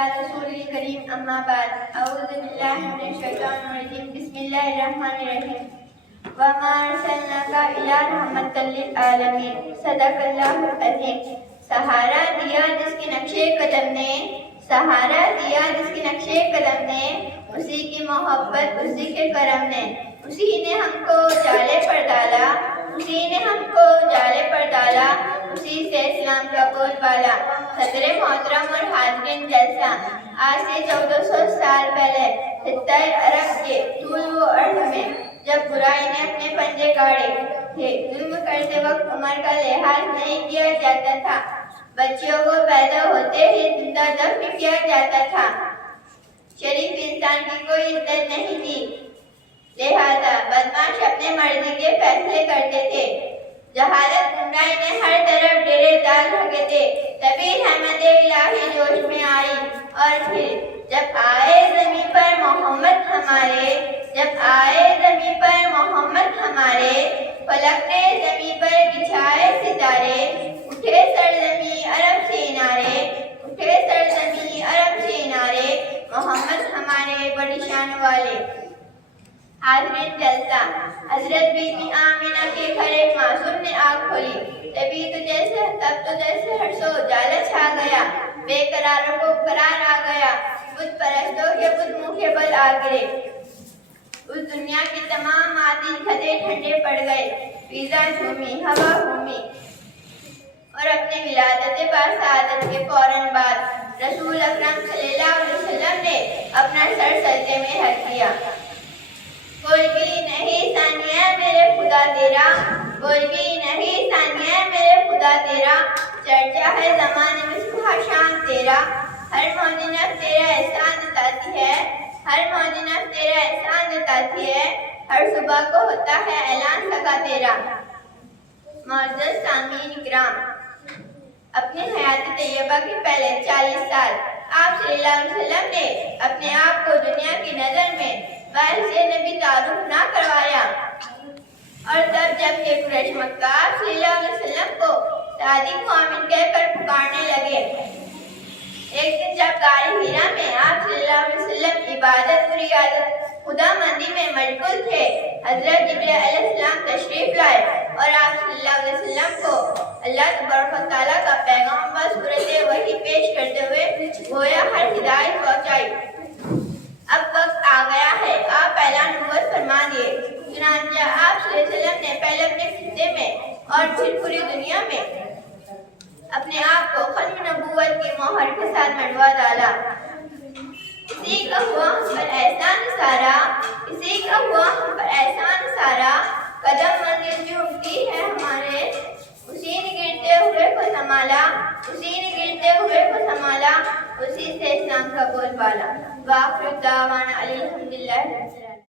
رسول الكريم أما بعد أعوذ بالله من الشيطان الرجيم بسم الله الرحمن الرحيم وما أرسلناك إلا رحمة للعالمين صدق الله العظيم سہارا دیا جس کے نقشے قدم نے سہارا دیا جس کے نقشے قدم نے اسی کی محبت اسی کے کرم نے اسی نے ہم کو جالے پر ڈالا اسی نے ہم کو جالے پر ڈالا اسی سے اسلام کا بول بالا صدر محترم اور حاضرین جلسہ آج سے 1400 سال پہلے خطہ عرب کے طول و عرض میں جب برائی نے اپنے پنجے گاڑے تھے ظلم کرتے وقت عمر کا لحاظ نہیں کیا جاتا تھا بچیوں کو پیدا ہوتے ہی زندہ دفن کیا جاتا تھا شریف انسان کی کوئی عزت نہیں تھی لہذا بدماش اپنے مرضی کے فیصلے کرتے تھے جہالت گمراہی نے ہر طرف ڈیرے ڈال رکھے تھے تبھی رحمت الہی جوش میں آئی اور پھر جب آئے زمین پر محمد ہمارے جب آئے زمین پر محمد ہمارے فلک نے زمین پر بچھائے ستارے اٹھے سرزمین عرب سے نعرے اٹھے سرزمین عرب سے نعرے محمد ہمارے بڑی شان والے حاضرین جلسہ حضرت بی بی آمینہ کے گھر ایک معصوم نے آنکھ کھولی تب تو جیسے ہرسو اجالا چھا گیا بے قراروں کو قرار آ گیا بت پرستوں کے بت منہ کے بل آ گرے اس دنیا کی تمام مادی کھدے ٹھنڈے پڑ گئے فضا جھومی ہوا گھومی اور اپنے ولادت باسعادت کے فوراً بعد رسول اکرم صلی اللہ علیہ وسلم نے اپنا سر سجدے میں رکھ دیا کوئی بھی نہیں ثانیہ میرے خدا تیرا کوئی بھی نہیں ثانیہ میرے خدا تیرا چرچا ہے زمانے میں صبح شام تیرا ہر موج نفس تیرا احسان جتاتی ہے ہر موج نفس تیرا احسان جتاتی ہے ہر صبح کو ہوتا ہے اعلان سکا تیرا معزز سامعین کرام اپنی حیات طیبہ کے پہلے 40 سال آپ صلی اللہ علیہ وسلم نے اپنے آپ کو دنیا کی نظر میں باعث نبی تعارف نہ کروایا اور تب جب کہ قریش مکہ آپ صلی اللہ علیہ وسلم کو صادق مومن کہہ کر پکارنے لگے ایک دن جب غار حرا میں آپ صلی اللہ علیہ وسلم عبادت و ریاضت خدا مندی میں مشغول تھے حضرت جبرائیل علیہ السلام تشریف لائے اور آپ صلی اللہ علیہ وسلم کو اللہ تبارک و تعالیٰ کا پیغام و صورت وحی پیش کرتے ہوئے گویا ہر ہدایت پہنچائی اب وقت آ گیا ہے آپ اعلان نبوت فرما دیے چنانچہ آپ صلی اللہ علیہ وسلم نے پہلے اپنے خطے میں اور پھر پوری دنیا میں اپنے آپ کو ختم نبوت کی مہر کے ساتھ منڈوا ڈالا اسی کا ہوا ہم پر احسان سارا اسی کا ہوا ہم پر احسان سارا قدم منزل جو اٹھتی ہے ہمارے اسی نے گرتے ہوئے کو سنبھالا اسی نے گرتے ہوئے کو سنبھالا اسی سے اسلام کا بول بالا وآخر دعوانا الحمدللہ